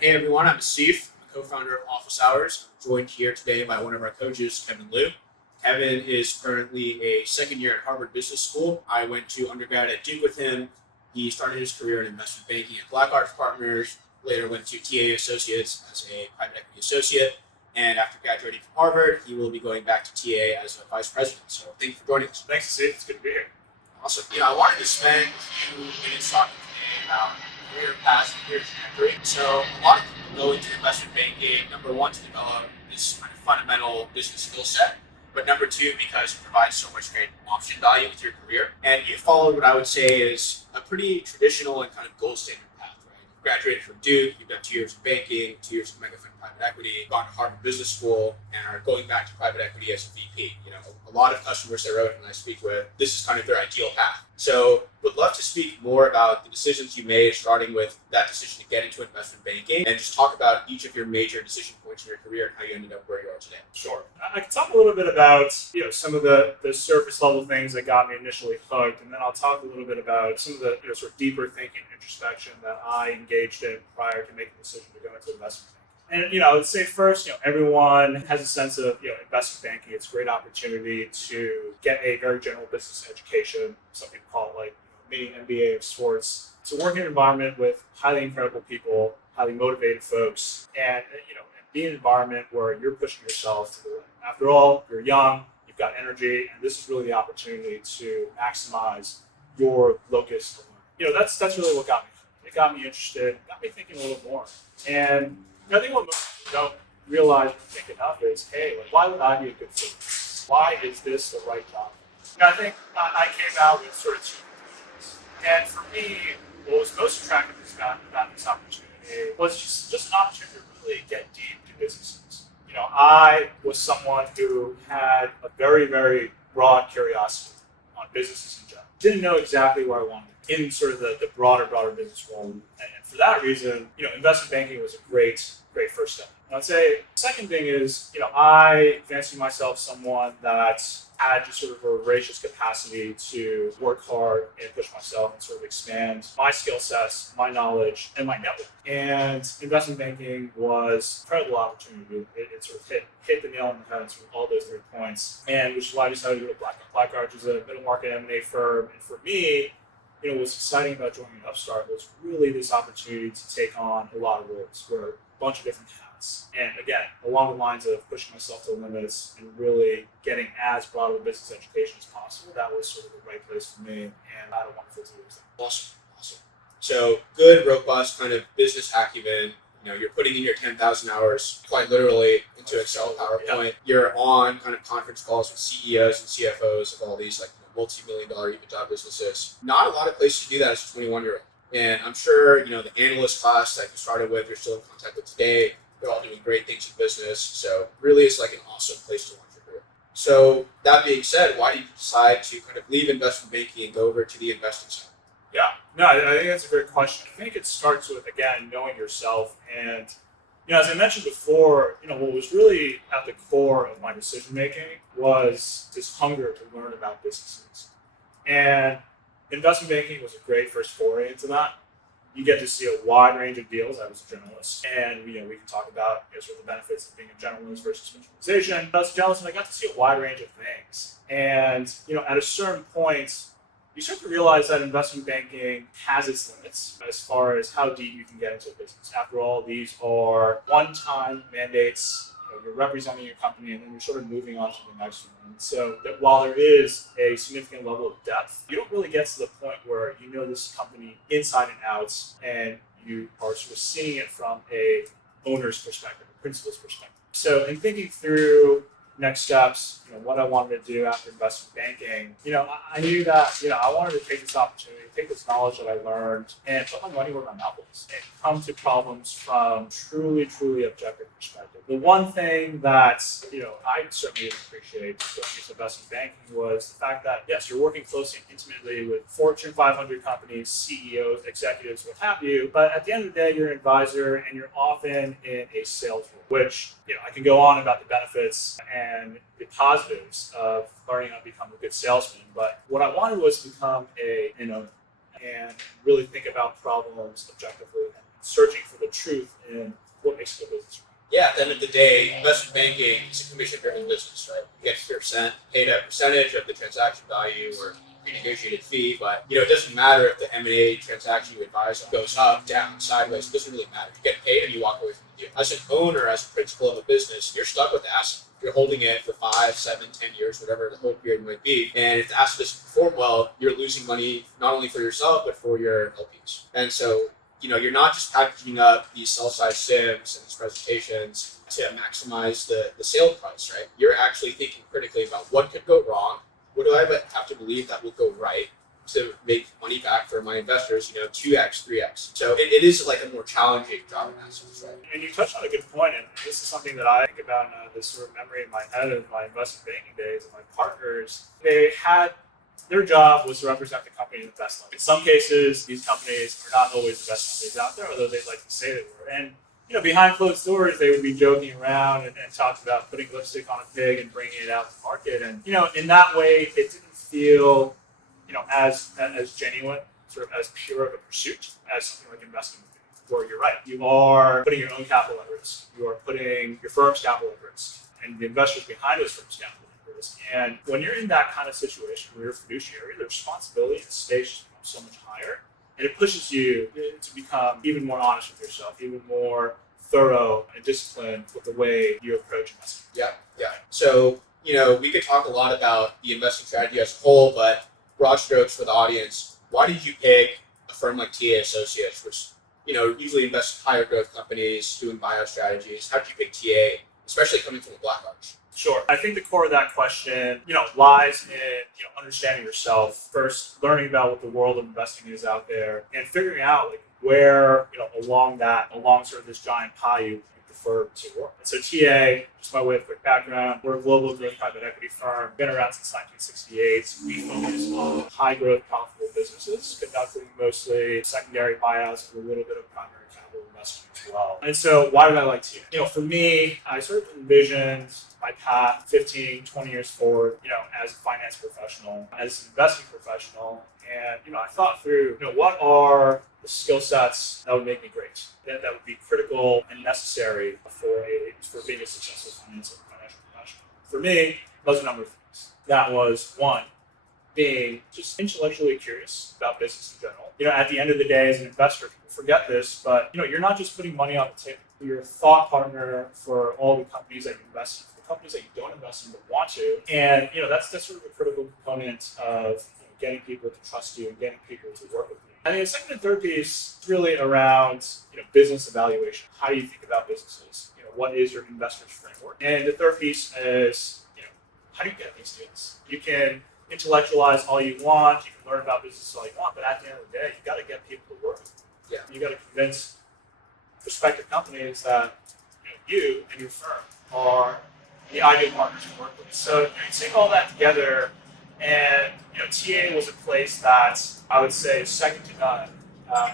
Hey everyone, I'm Asif, co-founder of OfficeHours. I'm joined here today by one of our coaches, Kevin Liu. Kevin is currently a second year at Harvard Business School. I went to undergrad at Duke with him. He started his career in investment banking at BlackRock Partners, later went to TA Associates as a private equity associate, and after graduating from Harvard, he will be going back to TA as a vice president. So thank you for joining us. Thanks, Asif. It's good to be here. Awesome. I wanted to spend a few minutes talking today about career paths and career trajectory. So a lot of people go into investment banking, number one, to develop this kind of fundamental business skill set, but number two, because it provides so much great option value with your career. And you followed what I would say is a pretty traditional and kind of gold standard path, right? You graduated from Duke, you've done 2 years of banking, 2 years of Megafund private equity, gone to Harvard Business School, and are going back to private equity as a VP. A lot of customers that wrote and I speak with, this is kind of their ideal path. So would love to speak more about the decisions you made, starting with that decision to get into investment banking, and just talk about each of your major decision points in your career and how you ended up where you are today. Sure. I can talk a little bit about some of the surface level things that got me initially hooked, and then I'll talk a little bit about some of the sort of deeper thinking introspection that I engaged in prior to making the decision to go into investment banking. And I would say first, everyone has a sense of investment banking. It's a great opportunity to get a very general business education. Some people call it like mini MBA of sorts. It's a working environment with highly incredible people, highly motivated folks, and be an environment where you're pushing yourself to the limit. After all, you're young, you've got energy, and this is really the opportunity to maximize your locus to learn. That's really what got me. It got me interested, got me thinking a little more. And I think what most people don't realize or think enough is, hey, why would I be a good fit? Why is this the right job? I think I came out with sort of two conclusions. And for me, what was most attractive about this opportunity was just an opportunity to really get deep into businesses. I was someone who had a very, very broad curiosity on businesses in general. Didn't know exactly where I wanted in sort of the broader business world. And for that reason, investment banking was a great first step. And I'd say the second thing is, I fancy myself someone that had just sort of a voracious capacity to work hard and push myself and sort of expand my skill sets, my knowledge, and my network. And investment banking was an incredible opportunity. It sort of hit the nail on the head with all those 3 points, and which is why I decided to go to BlackRock. BlackRock is a middle market M&A firm, and for me, what was exciting about joining Upstart was really this opportunity to take on a lot of roles, where a bunch of different hats. And again, along the lines of pushing myself to the limits and really getting as broad of a business education as possible, that was sort of the right place for me, and I had a wonderful 2 years there. Awesome. So good, robust kind of business acumen. You're putting in your 10,000 hours quite literally into Excel, PowerPoint. Yeah. You're on kind of conference calls with CEOs and CFOs of all these multi-million-dollar EBITDA businesses. Not a lot of places do that as a 21-year-old. And I'm sure, the analyst class that you started with, you're still in contact with today, they're all doing great things in business. So really it's like an awesome place to launch your career. So that being said, why did you decide to kind of leave investment banking and go over to the investing side? Yeah, no, I think that's a great question. I think it starts with, again, knowing yourself. And, as I mentioned before, what was really at the core of my decision-making was this hunger to learn about businesses. And investment banking was a great first foray into that. You get to see a wide range of deals. I was a generalist, and we can talk about sort of the benefits of being a generalist versus specialization. I was a generalist, and I got to see a wide range of things. And at a certain point, you start to realize that investment banking has its limits as far as how deep you can get into a business. After all, these are one-time mandates. You're representing your company, and then you're sort of moving on to the next one. And so that while there is a significant level of depth, you don't really get to the point where you know this company inside and out, and you are sort of seeing it from a owner's perspective, a principal's perspective. So in thinking through next steps, what I wanted to do after investment banking, I knew that, I wanted to take this opportunity, take this knowledge that I learned, and put my money where my mouth is, and come to problems from truly objective perspective. The one thing that, I certainly didn't appreciate going into investment banking was the fact that, yes, you're working closely and intimately with Fortune 500 companies, CEOs, executives, what have you, but at the end of the day, you're an advisor, and you're often in a sales role, which, I can go on about the benefits and the positives of learning how to become a good salesman, but what I wanted was to become an owner and really think about problems objectively searching for the truth in what makes a good business. Yeah, at the end of the day, investment banking is a commission-driven business, right? You get paid a percentage of the transaction value or pre-negotiated fee, but it doesn't matter if the M&A transaction you advise on goes up, down, sideways. It doesn't really matter. You get paid and you walk away from the deal. As an owner, as a principal of a business, you're stuck with the asset. You're holding it for 5, 7, 10 years, whatever the whole period might be. And if the asset doesn't perform well, you're losing money not only for yourself but for your LPs. And so you're not just packaging up these sell-side sims and these presentations to maximize the sale price, right? You're actually thinking critically about what could go wrong, what do I have to believe that will go right to make money back for my investors, 2x, 3x. So it is like a more challenging job in assets, right? And you touched on a good point, and this is something that I think about this sort of memory in my head of my investment banking days and my partners. Their job was to represent the company in the best light. In some cases, these companies are not always the best companies out there, although they'd like to say they were. And behind closed doors, they would be joking around and talk about putting lipstick on a pig and bringing it out to market. And in that way, it didn't feel as genuine, sort of as pure of a pursuit as something like investing. Where you're right, you are putting your own capital at risk. You are putting your firm's capital at risk, and the investors behind those firms' capital. And when you're in that kind of situation where you're a fiduciary, the responsibility and the stakes just become so much higher. And it pushes you to become even more honest with yourself, even more thorough and disciplined with the way you approach investing. Yeah. So, we could talk a lot about the investing strategy as a whole, but broad strokes for the audience, why did you pick a firm like TA Associates, which, usually invests in higher growth companies, doing buyout strategies? How did you pick TA, especially coming from the Black Arch? Sure. I think the core of that question, lies in, understanding yourself, first learning about what the world of investing is out there, and figuring out where, along sort of this giant pie you prefer to work. And so TA, just by way of quick background, we're a global growth private equity firm, been around since 1968. We focus on high growth, profitable businesses, conducting mostly secondary buyouts and a little bit of primary capital investing as well. And so why did I like TA? For me, I sort of envisioned my path 15, 20 years forward, as a finance professional, as an investing professional. And, I thought through, what are the skill sets that would make me great, that would be critical and necessary for being a successful financial professional. For me, those are a number of things. That was one, being just intellectually curious about business in general. At the end of the day, as an investor, people forget this, but, you're not just putting money on the table. You're a thought partner for all the companies that you invest in, for the companies that you don't invest in but want to. And, that's sort of a critical component of getting people to trust you and getting people to work with you. I think the second and third piece is really around, business evaluation. How do you think about businesses? What is your investor's framework? And the third piece is, how do you get these deals? You can intellectualize all you want, you can learn about business all you want, but at the end of the day, you got to get people to work with you. Yeah. You got to convince prospective companies that you and your firm are the ideal partners to work with. So you take all that together, and TA was a place that I would say is second to none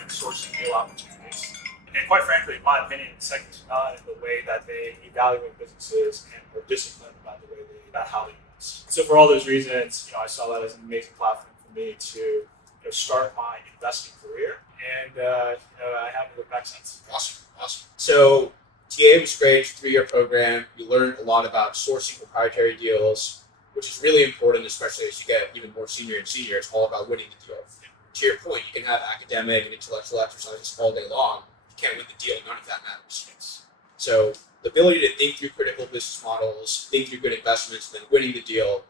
in sourcing deal opportunities. And quite frankly, in my opinion, second to none in the way that they evaluate businesses and are disciplined about how they invest. So for all those reasons, I saw that as an amazing platform for me to start my investing career, and I haven't looked back since. Awesome. So TA was great, 3-year program. You learned a lot about sourcing proprietary deals, which is really important, especially as you get even more senior and senior. It's all about winning the deal. To your point, you can have academic and intellectual exercises all day long. You can't win the deal. None of that matters. So the ability to think through critical business models, think through good investments, and then winning the deal,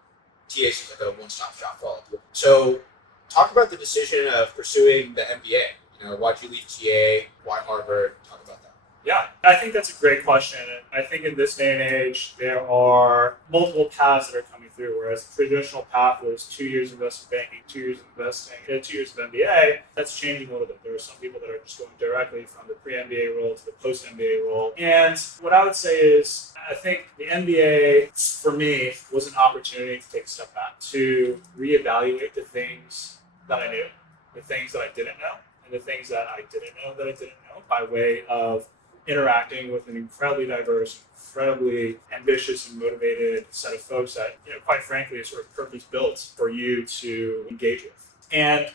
TA is like a one-stop shop for all of you. So talk about the decision of pursuing the MBA. Why'd you leave TA? Why Harvard? Talk about that. Yeah, I think that's a great question. And I think in this day and age, there are multiple paths that are coming through, whereas the traditional path was 2 years of investment banking, 2 years of investing, 2 years of MBA. That's changing a little bit. There are some people that are just going directly from the pre-MBA role to the post-MBA role. And what I would say is, I think the MBA, for me, was an opportunity to take a step back, to reevaluate the things that I knew, the things that I didn't know, and the things that I didn't know that I didn't know, by way of interacting with an incredibly diverse, incredibly ambitious and motivated set of folks that, quite frankly, is sort of purpose-built for you to engage with. And,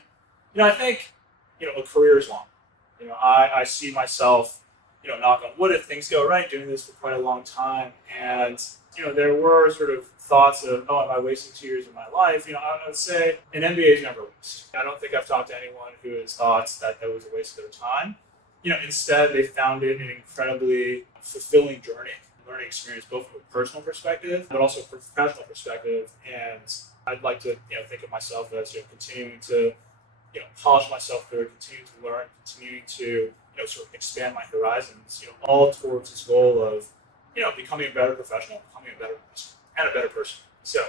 I think, a career is long. I see myself, knock on wood, if things go right, doing this for quite a long time. And, there were sort of thoughts of, oh, am I wasting 2 years of my life? I would say an MBA is never a waste. I don't think I've talked to anyone who has thought that that was a waste of their time. Instead, they found it an incredibly fulfilling journey, learning experience, both from a personal perspective, but also from a professional perspective. And I'd like to, think of myself as, continuing to, polish myself through, continue to learn, continuing to, sort of expand my horizons, all towards this goal of, becoming a better professional, becoming a better person, and a better person. So,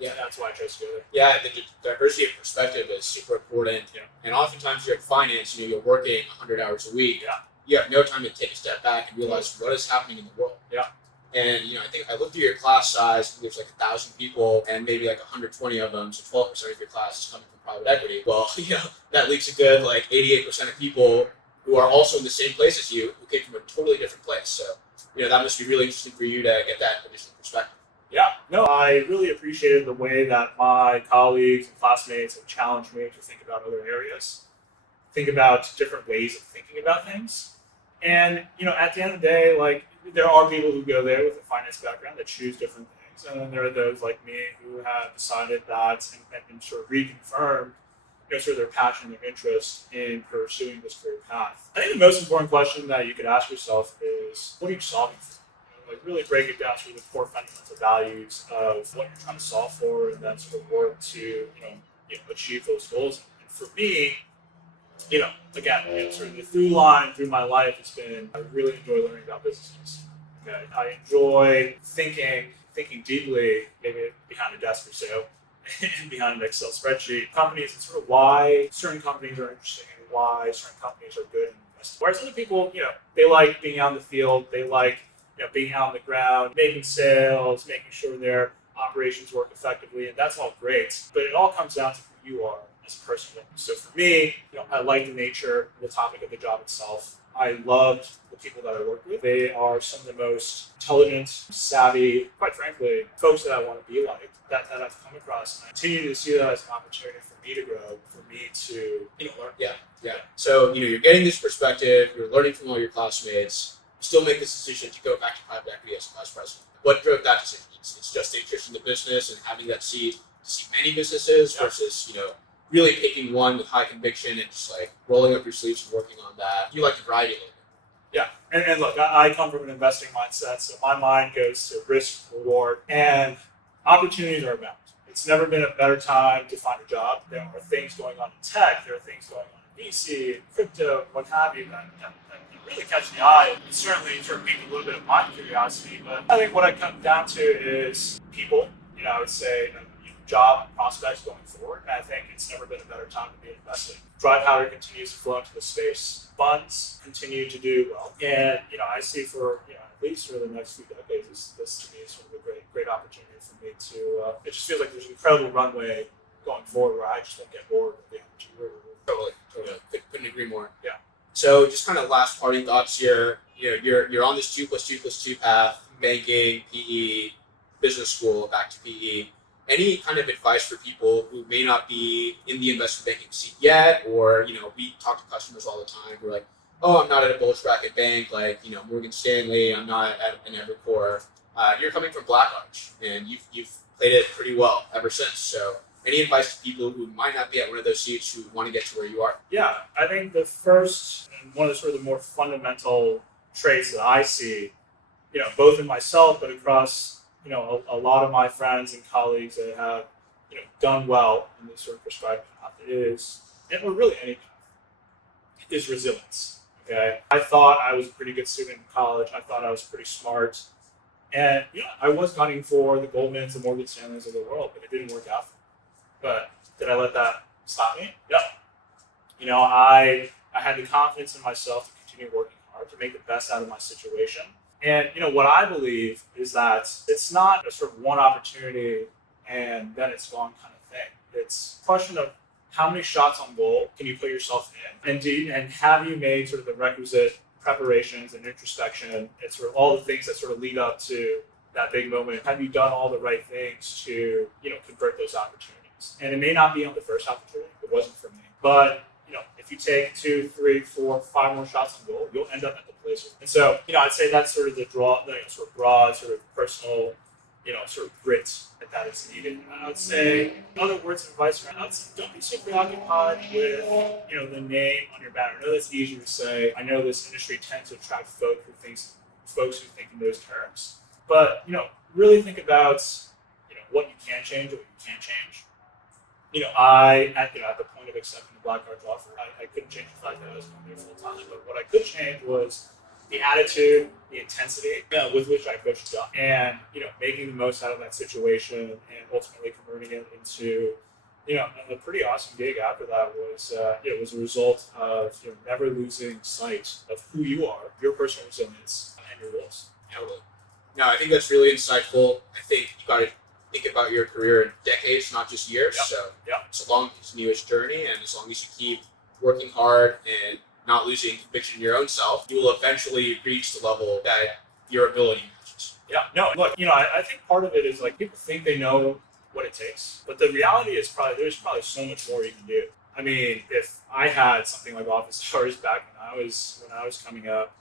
yeah, that's why I chose to go there. Yeah, the diversity of perspective is super important. Yeah. And oftentimes you're in finance, you're working 100 hours a week. Yeah. You have no time to take a step back and realize what is happening in the world. Yeah. And I think I looked through your class size. There's like 1,000 people, and maybe like 120 of them, so 12% of your class is coming from private equity. Well, that leaves a good like 88% of people who are also in the same place as you, who came from a totally different place. So, that must be really interesting for you to get that additional perspective. Yeah, no, I really appreciated the way that my colleagues and classmates have challenged me to think about other areas, think about different ways of thinking about things. And, at the end of the day, like, there are people who go there with a finance background that choose different things. And then there are those like me who have decided that and sort of reconfirmed, sort of their passion, their interest in pursuing this career path. I think the most important question that you could ask yourself is, what are you solving for? Like really break it down through the core fundamental values of what you're trying to solve for, and then sort of work to achieve those goals. And for me, again, sort of the through line through my life has been I really enjoy learning about businesses. Okay, I enjoy thinking deeply, maybe behind a desk or so, and behind an Excel spreadsheet. Companies and sort of why certain companies are interesting and why certain companies are good. Whereas other people, they like being out in the field, they like being out on the ground, making sales, making sure their operations work effectively, and that's all great. But it all comes down to who you are as a person. So for me, I like the nature, the topic of the job itself. I loved the people that I worked with. They are some of the most intelligent, savvy, quite frankly, folks that I want to be like, that I've come across. And I continue to see that as an opportunity for me to grow, for me to learn. Yeah. So, you're getting this perspective, you're learning from all your classmates, you still make this decision to go back to private equity as a vice president. What drove that decision? It's just the interest in the business and having that seed to see many businesses versus, really picking one with high conviction and just like rolling up your sleeves and working on that. You like the variety a little bit. Yeah, and look, I come from an investing mindset, so my mind goes to risk, reward, and opportunities are abound. It's never been a better time to find a job. There are things going on in tech, there are things going on in VC, crypto, what have you, that really catch the eye. It certainly sort of piqued a little bit of my curiosity, but I think what I come down to is people. I would say job prospects going forward. And I think it's never been a better time to be investing. Dry powder continues to flow into the space. Funds continue to do well. And, I see for, at least for the next few decades, this to me is sort of a great opportunity for me to, it just feels like there's an incredible runway going forward where I just don't get bored of the opportunity. Totally. Couldn't agree more. Yeah. So just kind of last parting thoughts here. You're on this 2+2+2 path, banking, PE, business school, back to PE. Any kind of advice for people who may not be in the investment banking seat yet, or, we talk to customers all the time who are like, oh, I'm not at a bulge bracket bank like, Morgan Stanley, I'm not at an Evercore. You're coming from BlackRock, and you've played it pretty well ever since. So any advice to people who might not be at one of those seats who want to get to where you are? Yeah, I think the first and one of the sort of the more fundamental traits that I see, both in myself but across a lot of my friends and colleagues that have done well in this sort of prescribed path is, or really any path, is resilience. Okay, I thought I was a pretty good student in college. I thought I was pretty smart, and I was gunning for the Goldmans, the Morgan Stanleys of the world, but it didn't work out for me. But did I let that stop me? Yeah. I had the confidence in myself to continue working hard to make the best out of my situation. And what I believe is that it's not a sort of one opportunity and then it's gone kind of thing. It's a question of how many shots on goal can you put yourself in, and have you made sort of the requisite preparations and introspection and sort of all the things that sort of lead up to that big moment. Have you done all the right things to convert those opportunities? And it may not be on the first opportunity. It wasn't for me, but if if you take 2, 3, 4, 5 more shots on goal, you'll end up at the place. And so, I'd say that's sort of the sort of broad, sort of personal, sort of grit that is needed. And I would say other words of advice around, I would say don't be too preoccupied with, the name on your banner. I know that's easy to say. I know this industry tends to attract folks who think in those terms. But, really think about, what you can change and what you can't change. At the point of accepting the black card offer, I couldn't change the fact that I was going there full time. But what I could change was the attitude, the intensity with which I coached up, and making the most out of that situation, and ultimately converting it into a pretty awesome gig after that was was a result of never losing sight of who you are, your personal resilience, and your goals. Totally. No, I think that's really insightful. I think you got to think about your career in decades, not just years. So long as you continue this journey, and as long as you keep working hard and not losing conviction in your own self, you will eventually reach the level that your ability matches. Yeah, no, look, I think part of it is like people think they know what it takes, but the reality is there's probably so much more you can do. I mean, if I had something like OfficeHours back when I was coming up,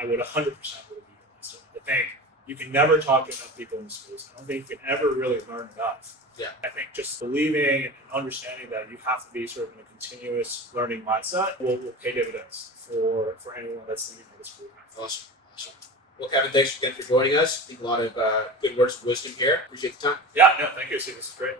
I would 100% would have utilized it. I think you can never talk to enough people in the schools. I don't think you can ever really learn enough. Yeah. I think just believing and understanding that you have to be sort of in a continuous learning mindset will pay dividends for anyone that's thinking of this program. Awesome. Well, Kevin, thanks again for joining us. I think a lot of good words of wisdom here. Appreciate the time. Yeah, no, thank you. See, this is great.